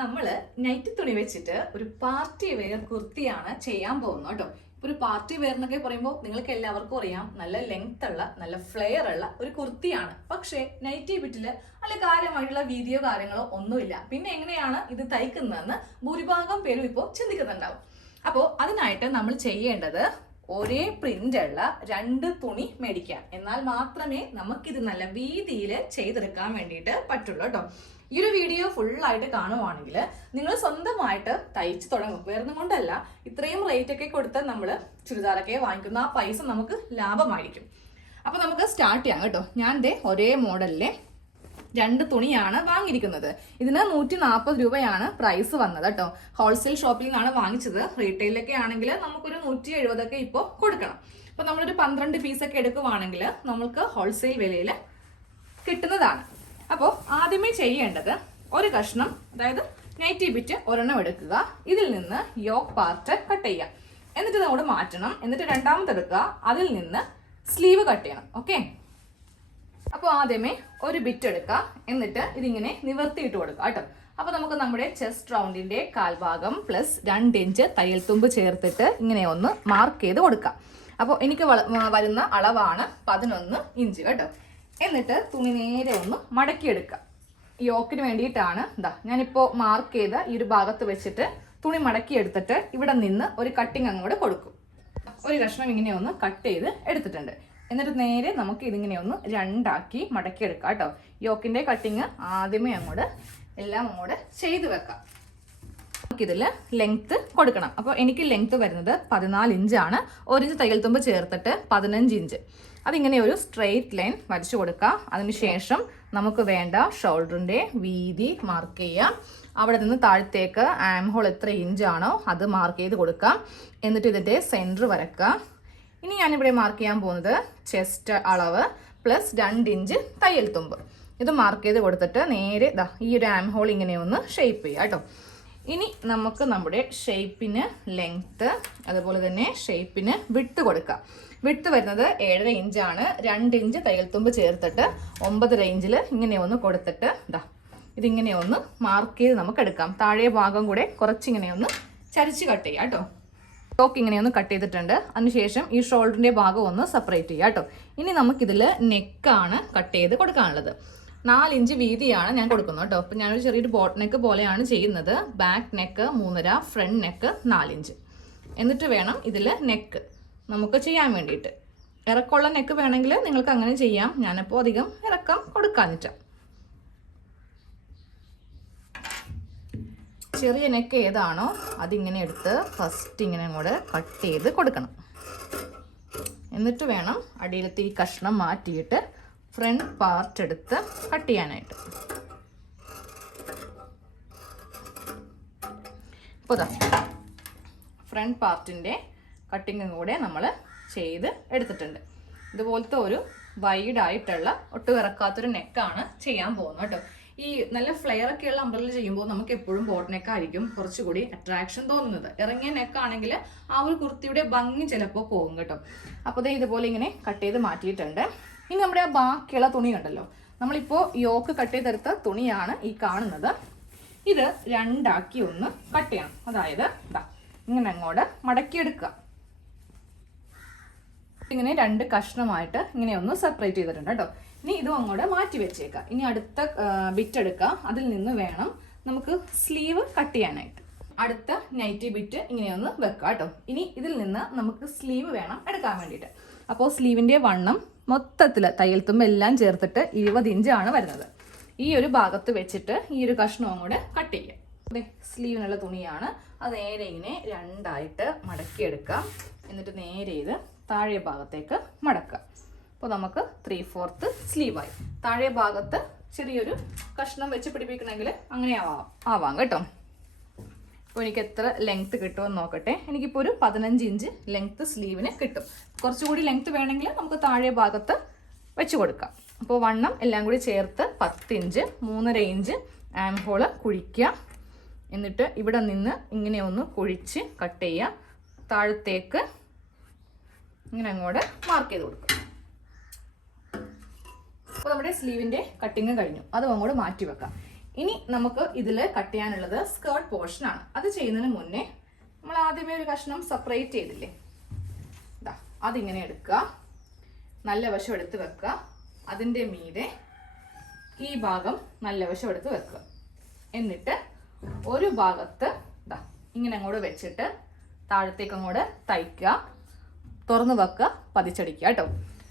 നമ്മൾ നൈറ്റ് തുണി വെച്ചിട്ട് ഒരു പാർട്ടി വെയർ കുർത്തിയാണ് ചെയ്യാൻ പോകുന്നത് കേട്ടോ. ഒരു പാർട്ടി വെയർ എന്നൊക്കെ പറയുമ്പോൾ നിങ്ങൾക്ക് എല്ലാവർക്കും അറിയാം, നല്ല ലെങ്ത് ഉള്ള നല്ല ഫ്ലെയർ ഉള്ള ഒരു കുർത്തിയാണ്. പക്ഷേ നൈറ്റി ബിറ്റില് നല്ല കാര്യമായിട്ടുള്ള വീഡിയോ കാര്യങ്ങളോ ഒന്നുമില്ല. പിന്നെ എങ്ങനെയാണ് ഇത് തയ്ക്കുന്നതെന്ന് ഭൂരിഭാഗം പേരും ഇപ്പോൾ ചിന്തിക്കുന്നുണ്ടാവും. അപ്പോൾ അതിനായിട്ട് നമ്മൾ ചെയ്യേണ്ടത് ഒരേ പ്രിന്റ് ഉള്ള 2 തുണി മേടിക്കാം. എന്നാൽ മാത്രമേ നമുക്കിത് നല്ല വീതിയിൽ ചെയ്തെടുക്കാൻ വേണ്ടിയിട്ട് പറ്റുള്ളൂ കേട്ടോ. ഈ ഒരു വീഡിയോ ഫുള്ളായിട്ട് കാണുവാണെങ്കിൽ നിങ്ങൾ സ്വന്തമായിട്ട് തയ്ച്ച് തുടങ്ങും. വേറൊന്നും കൊണ്ടല്ല, ഇത്രയും റേറ്റ് ഒക്കെ കൊടുത്ത് നമ്മൾ ചുരിദാറൊക്കെ വാങ്ങിക്കുന്ന ആ പൈസ നമുക്ക് ലാഭമായിരിക്കും. അപ്പൊ നമുക്ക് സ്റ്റാർട്ട് ചെയ്യാം കേട്ടോ. ഞാൻ ഒരേ മോഡലിലെ 2 തുണിയാണ് വാങ്ങിയിരിക്കുന്നത്. ഇതിന് 140 രൂപയാണ് പ്രൈസ് വന്നത് കേട്ടോ. ഹോൾസെയിൽ ഷോപ്പിൽ നിന്നാണ് വാങ്ങിച്ചത്. റീറ്റെയിലൊക്കെ ആണെങ്കിൽ നമുക്കൊരു 170 ഒക്കെ ഇപ്പോൾ കൊടുക്കണം. അപ്പൊ നമ്മളൊരു 12 പീസൊക്കെ എടുക്കുവാണെങ്കിൽ നമുക്ക് ഹോൾസെയിൽ വിലയിൽ കിട്ടുന്നതാണ്. അപ്പോൾ ആദ്യമേ ചെയ്യേണ്ടത് ഒരു കഷ്ണം, അതായത് നൈറ്റി ബിറ്റ് ഒരെണ്ണം എടുക്കുക. ഇതിൽ നിന്ന് യോക്ക് പാർട്ട് കട്ട് ചെയ്യാം. എന്നിട്ട് നമ്മൾ മാറ്റണം. എന്നിട്ട് രണ്ടാമത് എടുക്കുക. അതിൽ നിന്ന് സ്ലീവ് കട്ട് ചെയ്യണം. ഓക്കെ. അപ്പോൾ ആദ്യമേ ഒരു ബിറ്റ് എടുക്കുക. എന്നിട്ട് ഇതിങ്ങനെ നിവർത്തിയിട്ട് കൊടുക്കുക കേട്ടോ. അപ്പോൾ നമുക്ക് നമ്മുടെ ചെസ്റ്റ് റൗണ്ടിന്റെ കാൽഭാഗം പ്ലസ് 2 ഇഞ്ച് തയ്യൽ തുമ്പ് ചേർത്തിട്ട് ഇങ്ങനെ ഒന്ന് മാർക്ക് ചെയ്ത് കൊടുക്കാം. അപ്പോൾ എനിക്ക് വരുന്ന അളവാണ് 11 ഇഞ്ച് കേട്ടോ. എന്നിട്ട് തുണി നേരെ ഒന്ന് മടക്കിയെടുക്കുക. യോക്കിന് വേണ്ടിയിട്ടാണ് ഞാനിപ്പോൾ മാർക്ക് ചെയ്ത ഈ ഒരു ഭാഗത്ത് വെച്ചിട്ട് തുണി മടക്കിയെടുത്തിട്ട് ഇവിടെ നിന്ന് ഒരു കട്ടിങ് അങ്ങോട്ട് കൊടുക്കും. ഒരു കഷ്ണം ഇങ്ങനെ ഒന്ന് കട്ട് ചെയ്ത് എടുത്തിട്ടുണ്ട്. എന്നിട്ട് നേരെ നമുക്ക് ഇതിങ്ങനെ ഒന്ന് 2 ആക്കി മടക്കിയെടുക്കാം കേട്ടോ. യോക്കിന്റെ കട്ടിങ് ആദ്യമേ എല്ലാം അങ്ങോട്ട് ചെയ്ത് വെക്കാം. നമുക്കിതിൽ ലെങ്ത്ത് കൊടുക്കണം. അപ്പോൾ എനിക്ക് ലെങ്ത്ത് വരുന്നത് 14 ഇഞ്ചാണ്. 1 ഇഞ്ച് തയ്യൽ തുമ്പ് ചേർത്തിട്ട് 15 ഇഞ്ച്. അതിങ്ങനെ ഒരു സ്ട്രെയിറ്റ് ലൈൻ വരച്ചു കൊടുക്കാം. അതിനുശേഷം നമുക്ക് വേണ്ട ഷോൾഡറിന്റെ വീതി മാർക്ക് ചെയ്യാം. അവിടെ നിന്ന് താഴത്തേക്ക് ആം ഹോൾ എത്ര ഇഞ്ചാണോ അത് മാർക്ക് ചെയ്ത് കൊടുക്കാം. എന്നിട്ട് ഇതിന്റെ സെന്റർ വരക്കുക. ഇനി ഞാനിവിടെ മാർക്ക് ചെയ്യാൻ പോകുന്നത് ചെസ്റ്റ് അളവ് പ്ലസ് 2 ഇഞ്ച് തയ്യൽ തുമ്പ്. ഇത് മാർക്ക് ചെയ്ത് കൊടുത്തിട്ട് നേരെ ഈ ഒരു ആം ഹോൾ ഇങ്ങനെ ഒന്ന് ഷേപ്പ് ചെയ്യുക കേട്ടോ. ഇനി നമുക്ക് നമ്മുടെ ഷേപ്പിന് ലെങ്ത്ത് അതുപോലെ തന്നെ ഷേപ്പിന് വിട്ട് കൊടുക്കാം. വിട്ട് വരുന്നത് 7.5 ഇഞ്ചാണ്. 2 ഇഞ്ച് തയ്യൽ തുമ്പ് ചേർത്തിട്ട് 9.5 ഇഞ്ചിൽ ഇങ്ങനെ ഒന്ന് കൊടുത്തിട്ട് ഇതിങ്ങനെ ഒന്ന് മാർക്ക് ചെയ്ത് നമുക്ക് എടുക്കാം. താഴെ ഭാഗം കൂടെ കുറച്ചിങ്ങനെ ഒന്ന് ചരിച്ച് കട്ട് ചെയ്യാം കേട്ടോ. ടോക്ക് ഇങ്ങനെ ഒന്ന് കട്ട് ചെയ്തിട്ടുണ്ട്. അതിനുശേഷം ഈ ഷോൾഡറിന്റെ ഭാഗം ഒന്ന് സെപ്പറേറ്റ് ചെയ്യാം കേട്ടോ. ഇനി നമുക്കിതിൽ നെക്കാണ് കട്ട് ചെയ്ത് കൊടുക്കാനുള്ളത്. 4 ഇഞ്ച് വീതിയാണ് ഞാൻ കൊടുക്കുന്നത് കേട്ടോ. അപ്പം ഞാനൊരു ചെറിയൊരു ബോട്ട് നെക്ക് പോലെയാണ് ചെയ്യുന്നത്. Back neck 3.5, front neck 4 inch. എന്നിട്ട് വേണം ഇതിൽ നെക്ക് നമുക്ക് ചെയ്യാൻ വേണ്ടിയിട്ട്. ഇറക്കമുള്ള നെക്ക് വേണമെങ്കിൽ നിങ്ങൾക്ക് അങ്ങനെ ചെയ്യാം. ഞാനപ്പോൾ അധികം ഇറക്കം കൊടുക്കാനിട്ടാ. ചെറിയ നെക്ക് ഏതാണോ അതിങ്ങനെ എടുത്ത് ഫസ്റ്റ് ഇങ്ങനെ അങ്ങോട്ട് കട്ട് ചെയ്ത് കൊടുക്കണം. എന്നിട്ട് വേണം അടിയിലത്തെ ഈ കഷ്ണം മാറ്റിയിട്ട് ഫ്രണ്ട് പാർട്ട് എടുത്ത് കട്ട് ചെയ്യാനായിട്ട്. ഇപ്പോൾ ഫ്രണ്ട് പാർട്ടിൻ്റെ കട്ടിങ്ങും കൂടെ നമ്മൾ ചെയ്ത് എടുത്തിട്ടുണ്ട്. ഇതുപോലത്തെ ഒരു വൈഡായിട്ടുള്ള ഒട്ടും ഇറക്കാത്തൊരു നെക്കാണ് ചെയ്യാൻ പോകുന്നത് കേട്ടോ. ഈ നല്ല ഫ്ലെയർ ഒക്കെയുള്ള അംബ്രല്ല ചെയ്യുമ്പോൾ നമുക്ക് എപ്പോഴും ബോട്ട് നെക്കായിരിക്കും കുറച്ചുകൂടി അട്രാക്ഷൻ തോന്നുന്നത്. ഇറങ്ങിയ നെക്കാണെങ്കിൽ ആ ഒരു കുർത്തിയുടെ ഭംഗി ചിലപ്പോൾ പോകും കേട്ടോ. അപ്പോൾ ഇതുപോലെ ഇങ്ങനെ കട്ട് ചെയ്ത് മാറ്റിയിട്ടുണ്ട്. ഇനി നമ്മുടെ ആ ബാക്കിയുള്ള തുണി ഉണ്ടല്ലോ, നമ്മളിപ്പോൾ യോക്ക് കട്ട് ചെയ്തെടുത്ത തുണിയാണ് ഈ കാണുന്നത്. ഇത് 2 ആക്കി ഒന്ന് കട്ട് ചെയ്യണം. അതായത് ഇങ്ങനെ അങ്ങോട്ട് മടക്കിയെടുക്കുക. ഇങ്ങനെ 2 കഷ്ണമായിട്ട് ഇങ്ങനെ ഒന്ന് സെപ്പറേറ്റ് ചെയ്തിട്ടുണ്ട് കേട്ടോ. ഇനി ഇതും അങ്ങോട്ട് മാറ്റി വെച്ചേക്കാം. ഇനി അടുത്ത ബിറ്റ് എടുക്കുക. അതിൽ നിന്ന് വേണം നമുക്ക് സ്ലീവ് കട്ട് ചെയ്യാനായിട്ട്. അടുത്ത നൈറ്റി ബിറ്റ് ഇങ്ങനെ ഒന്ന് വെക്കുക കേട്ടോ. ഇനി ഇതിൽ നിന്ന് നമുക്ക് സ്ലീവ് വേണം എടുക്കാൻ വേണ്ടിയിട്ട്. അപ്പോൾ സ്ലീവിൻ്റെ വണ്ണം മൊത്തത്തിൽ തയ്യൽ തുമ്പ് എല്ലാം ചേർത്തിട്ട് 20 ഇഞ്ചാണ് വരുന്നത്. ഈ ഒരു ഭാഗത്ത് വെച്ചിട്ട് ഈ ഒരു കഷ്ണം അങ്ങോട്ട് കട്ട് ചെയ്യാം. അതെ, സ്ലീവിനുള്ള തുണിയാണ്. അത് നേരെ ഇങ്ങനെ 2 ആയിട്ട് മടക്കിയെടുക്കാം. എന്നിട്ട് നേരെ ഇത് താഴെ ഭാഗത്തേക്ക് മടക്കുക. അപ്പോൾ നമുക്ക് 3/4 സ്ലീവായി. താഴെ ഭാഗത്ത് ചെറിയൊരു കഷ്ണം വെച്ച് പിടിപ്പിക്കണമെങ്കിൽ അങ്ങനെ ആവാം കേട്ടോ. അപ്പോൾ എനിക്ക് എത്ര ലെങ്ത്ത് കിട്ടുമെന്ന് നോക്കട്ടെ. എനിക്കിപ്പോൾ ഒരു 15 ഇഞ്ച് ലെങ്ത്ത് സ്ലീവിന് കിട്ടും. കുറച്ചുകൂടി ലെങ്ത്ത് വേണമെങ്കിൽ നമുക്ക് താഴെ ഭാഗത്ത് വെച്ച് കൊടുക്കാം. അപ്പോൾ വണ്ണം എല്ലാം കൂടി ചേർത്ത് 10 ഇഞ്ച്, 3.5 ഇഞ്ച് ആം ഹോള് കുഴിക്കുക. എന്നിട്ട് ഇവിടെ നിന്ന് ഇങ്ങനെ ഒന്ന് കുഴിച്ച് കട്ട് ചെയ്യുക. താഴത്തേക്ക് ഇങ്ങനെ അങ്ങോട്ട് മാർക്ക് ചെയ്ത് കൊടുക്കുക. അപ്പോൾ നമ്മുടെ സ്ലീവിൻ്റെ കട്ടിങ് കഴിഞ്ഞു. അത് അങ്ങോട്ട് മാറ്റി വെക്കാം. ഇനി നമുക്ക് ഇതിൽ കട്ട് ചെയ്യാനുള്ളത് സ്കേർട്ട് പോർഷനാണ്. അത് ചെയ്യുന്നതിന് മുന്നേ നമ്മൾ ആദ്യമേ ഒരു കഷ്ണം സെപ്പറേറ്റ് ചെയ്തില്ലേ, ഇതാ അതിങ്ങനെ എടുക്കുക, നല്ല വശം എടുത്ത് വെക്കുക, അതിൻ്റെ മീതെ ഈ ഭാഗം നല്ല വശം എടുത്ത് വെക്കുക. എന്നിട്ട് ഒരു ഭാഗത്ത് ഇതാ ഇങ്ങനെ അങ്ങോട്ട് വെച്ചിട്ട് താഴത്തേക്ക് അങ്ങോട്ട് തയ്ക്കുക, തുറന്ന് വെക്കുക, പതിച്ചടിക്കുക കേട്ടോ.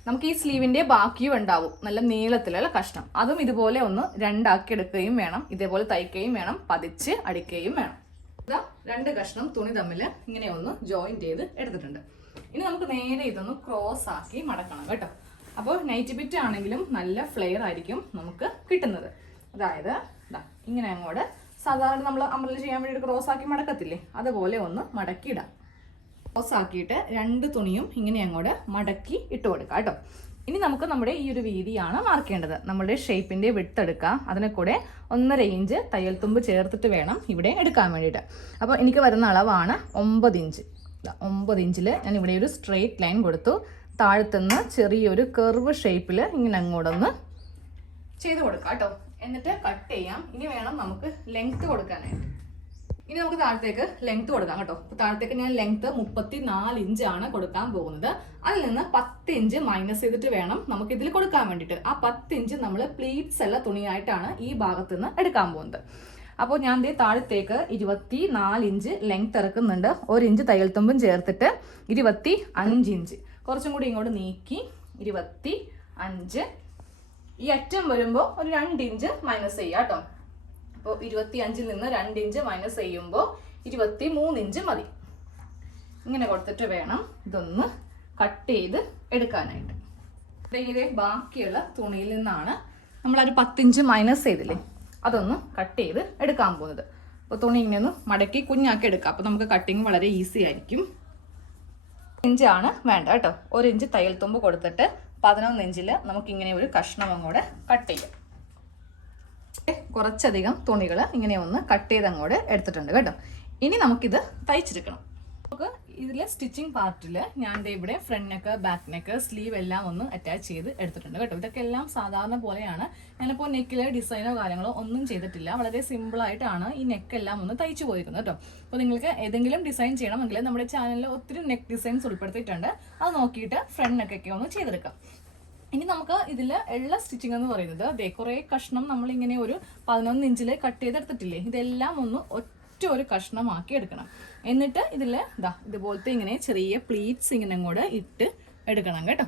നമുക്ക് ഈ സ്ലീവിൻ്റെ ബാക്കിയും ഉണ്ടാവും നല്ല നീളത്തിലുള്ള കഷ്ണം, അതും ഇതുപോലെ ഒന്ന് രണ്ടാക്കി എടുക്കുകയും വേണം, ഇതേപോലെ തയ്ക്കുകയും വേണം, പതിച്ച് അടിക്കുകയും വേണം. ഇതാ 2 കഷ്ണം തുണി തമ്മിൽ ഇങ്ങനെ ഒന്ന് ജോയിൻ ചെയ്ത് എടുത്തിട്ടുണ്ട്. ഇനി നമുക്ക് നേരെ ഇതൊന്ന് ക്രോസ് ആക്കി മടക്കണം കേട്ടോ. അപ്പോൾ നൈറ്റ് ബിറ്റ് ആണെങ്കിലും നല്ല ഫ്ലെയർ ആയിരിക്കും നമുക്ക് കിട്ടുന്നത്. അതായത് ഇതാ ഇങ്ങനെ അങ്ങോട്ട് സാധാരണ നമ്മൾ അമ്പലം ചെയ്യാൻ വേണ്ടി ക്രോസ് ആക്കി മടക്കത്തില്ലേ, അതുപോലെ ഒന്ന് മടക്കി ഇടാം. ക്രോസ് ആക്കിയിട്ട് 2 തുണിയും ഇങ്ങനെ അങ്ങോട്ട് മടക്കി ഇട്ട് കൊടുക്കാം കേട്ടോ. ഇനി നമുക്ക് നമ്മുടെ ഈ ഒരു വീതിയാണ് മാർക്ക് ചെയ്യേണ്ടത്. നമ്മുടെ ഷേപ്പിൻ്റെ വിഡ്ത്ത് എടുക്കാം, അതിനെ കൂടെ 1.5 ഇഞ്ച് തയ്യൽ തുമ്പ് ചേർത്തിട്ട് വേണം ഇവിടെ എടുക്കാൻ വേണ്ടിയിട്ട്. അപ്പോൾ എനിക്ക് വരുന്ന അളവാണ് 9 ഇഞ്ച്. 9 ഇഞ്ചിൽ ഞാൻ ഇവിടെ ഒരു സ്ട്രെയിറ്റ് ലൈൻ കൊടുത്തു, താഴത്തുനിന്ന് ചെറിയൊരു കർവ് ഷേപ്പിൽ ഇങ്ങനെ അങ്ങോട്ടൊന്ന് ചെയ്ത് കൊടുക്കാം കേട്ടോ. എന്നിട്ട് കട്ട് ചെയ്യാം. ഇനി വേണം നമുക്ക് ലെങ്ത് കൊടുക്കാനായിട്ട്. ഇനി നമുക്ക് താഴത്തേക്ക് ലെങ്ത് കൊടുക്കാം കേട്ടോ. അപ്പോൾ താഴത്തേക്ക് ഞാൻ ലെങ്ത് 34 ഇഞ്ചാണ് കൊടുക്കാൻ പോകുന്നത്. അതിൽ നിന്ന് 10 ഇഞ്ച് മൈനസ് ചെയ്തിട്ട് വേണം നമുക്ക് ഇതിൽ കൊടുക്കാൻ വേണ്ടിയിട്ട്. ആ 10 ഇഞ്ച് നമ്മൾ പ്ലീറ്റ്സ് ഉള്ള തുണിയായിട്ടാണ് ഈ ഭാഗത്ത് നിന്ന് എടുക്കാൻ പോകുന്നത്. അപ്പോൾ ഞാൻ ദേ താഴത്തേക്ക് 24 ഇഞ്ച് ലെങ്ത് ഇറക്കുന്നുണ്ട്. 1 ഇഞ്ച് തയ്യൽ തുമ്പും ചേർത്തിട്ട് 25 ഇഞ്ച് കുറച്ചും കൂടി ഇങ്ങോട്ട് നീക്കി 25. ഈ അറ്റം വരുമ്പോൾ ഒരു 2 ഇഞ്ച് മൈനസ് ചെയ്യുക കേട്ടോ. അപ്പോൾ 25 നിന്ന് 2 ഇഞ്ച് മൈനസ് ചെയ്യുമ്പോൾ 23 ഇഞ്ച് മതി. ഇങ്ങനെ കൊടുത്തിട്ട് വേണം ഇതൊന്ന് കട്ട് ചെയ്ത് എടുക്കാനായിട്ട്. ഇങ്ങനെ ബാക്കിയുള്ള തുണിയിൽ നിന്നാണ് നമ്മളൊരു 10 ഇഞ്ച് മൈനസ് ചെയ്തില്ലേ, അതൊന്ന് കട്ട് ചെയ്ത് എടുക്കാൻ പോകുന്നത്. അപ്പോൾ തുണി ഇങ്ങനെ ഒന്ന് മടക്കി കുഞ്ഞാക്കി എടുക്കാം. അപ്പോൾ നമുക്ക് കട്ടിങ് വളരെ ഈസി ആയിരിക്കും. ഇഞ്ചാണ് വേണ്ട കേട്ടോ. 1 ഇഞ്ച് തയ്യൽ തുമ്പ് കൊടുത്തിട്ട് 11 ഇഞ്ചിൽ നമുക്കിങ്ങനെ ഒരു കഷ്ണം അങ്ങോട്ട് കട്ട് ചെയ്യാം. കുറച്ചധികം തുണികൾ ഇങ്ങനെ ഒന്ന് കട്ട് ചെയ്ത് അങ്ങോട്ട് എടുത്തിട്ടുണ്ട് കേട്ടോ. ഇനി നമുക്കിത് തയ്ച്ചെടുക്കണം. നമുക്ക് ഇതിലെ സ്റ്റിച്ചിങ് പാർട്ടിൽ ഞാൻ ഇവിടെ front neck, back neck, sleeve എല്ലാം ഒന്ന് അറ്റാച്ച് ചെയ്ത് എടുത്തിട്ടുണ്ട് കേട്ടോ. ഇതൊക്കെ എല്ലാം സാധാരണ പോലെയാണ്. ഞാനിപ്പോൾ നെക്കിലെ ഡിസൈനോ കാര്യങ്ങളോ ഒന്നും ചെയ്തിട്ടില്ല. വളരെ സിമ്പിളായിട്ടാണ് ഈ നെക്കെല്ലാം ഒന്ന് തയ്ച്ചു പോയിരിക്കുന്നത് കേട്ടോ. അപ്പോൾ നിങ്ങൾക്ക് ഏതെങ്കിലും ഡിസൈൻ ചെയ്യണമെങ്കിൽ നമ്മുടെ ചാനലിൽ ഒത്തിരി നെക്ക് ഡിസൈൻസ് ഉൾപ്പെടുത്തിയിട്ടുണ്ട്. അത് നോക്കിയിട്ട് ഫ്രണ്ട് നെക്കൊക്കെ ഒന്ന് ചെയ്തെടുക്കാം. ഇനി നമുക്ക് ഇതിൽ ഉള്ള സ്റ്റിച്ചിങ് എന്ന് പറയുന്നത് അതേ കുറേ കഷ്ണം നമ്മളിങ്ങനെ ഒരു 11 ഇഞ്ചിൽ കട്ട് ചെയ്തെടുത്തിട്ടില്ലേ, ഇതെല്ലാം ഒന്ന് ഒരു കഷ്ണമാക്കി എടുക്കണം. എന്നിട്ട് ഇതിൽ ഇതുപോലത്തെ ഇങ്ങനെ ചെറിയ പ്ലീറ്റ്സ് ഇങ്ങനെ കൂടെ ഇട്ട് എടുക്കണം കേട്ടോ.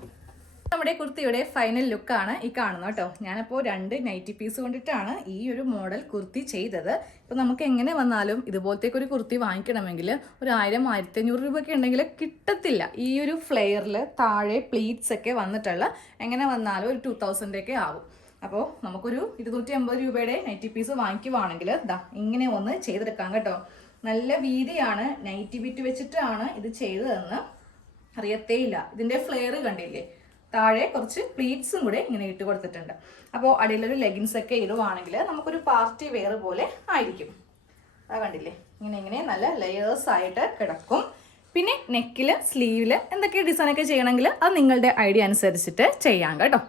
നമ്മുടെ കുർത്തിയുടെ ഫൈനൽ ലുക്കാണ് ഈ കാണുന്നത് കേട്ടോ. ഞാനിപ്പോൾ 2 നൈറ്റി പീസ് കൊണ്ടിട്ടാണ് ഈ ഒരു മോഡൽ കുർത്തി ചെയ്തത്. ഇപ്പോൾ നമുക്ക് എങ്ങനെ വന്നാലും ഇതുപോലത്തേക്ക് ഒരു കുർത്തി വാങ്ങിക്കണമെങ്കിൽ ഒരു 1000-1500 രൂപയൊക്കെ ഉണ്ടെങ്കിൽ കിട്ടത്തില്ല. ഈ ഒരു ഫ്ലെയറിൽ താഴെ പ്ലീറ്റ്സ് ഒക്കെ വന്നിട്ടുള്ള എങ്ങനെ വന്നാലും ഒരു 2000 ഒക്കെ ആവും. അപ്പോൾ നമുക്കൊരു 250 രൂപയുടെ നൈറ്റി പീസ് വാങ്ങിക്കുവാണെങ്കിൽ ഇങ്ങനെ ഒന്ന് ചെയ്തെടുക്കാം കേട്ടോ. നല്ല വീതിയാണ്, നൈറ്റി ബിറ്റ് വെച്ചിട്ടാണ് ഇത് ചെയ്തതെന്ന് അറിയത്തേയില്ല. ഇതിൻ്റെ ഫ്ലെയർ കണ്ടില്ലേ, താഴെ കുറച്ച് പ്ലീറ്റ്സും കൂടെ ഇങ്ങനെ ഇട്ട് കൊടുത്തിട്ടുണ്ട്. അപ്പോൾ അടിയിലൊരു ലെഗിൻസ് ഒക്കെ ഇടുവാണെങ്കിൽ നമുക്കൊരു പാർട്ടി വെയർ പോലെ ആയിരിക്കും. അത് കണ്ടില്ലേ, ഇങ്ങനെ നല്ല ലെയേഴ്സ് ആയിട്ട് കിടക്കും. പിന്നെ നെക്കിൽ, സ്ലീവിൽ എന്തൊക്കെ ഡിസൈനൊക്കെ ചെയ്യണമെങ്കിൽ അത് നിങ്ങളുടെ ഐഡിയ അനുസരിച്ചിട്ട് ചെയ്യാം കേട്ടോ.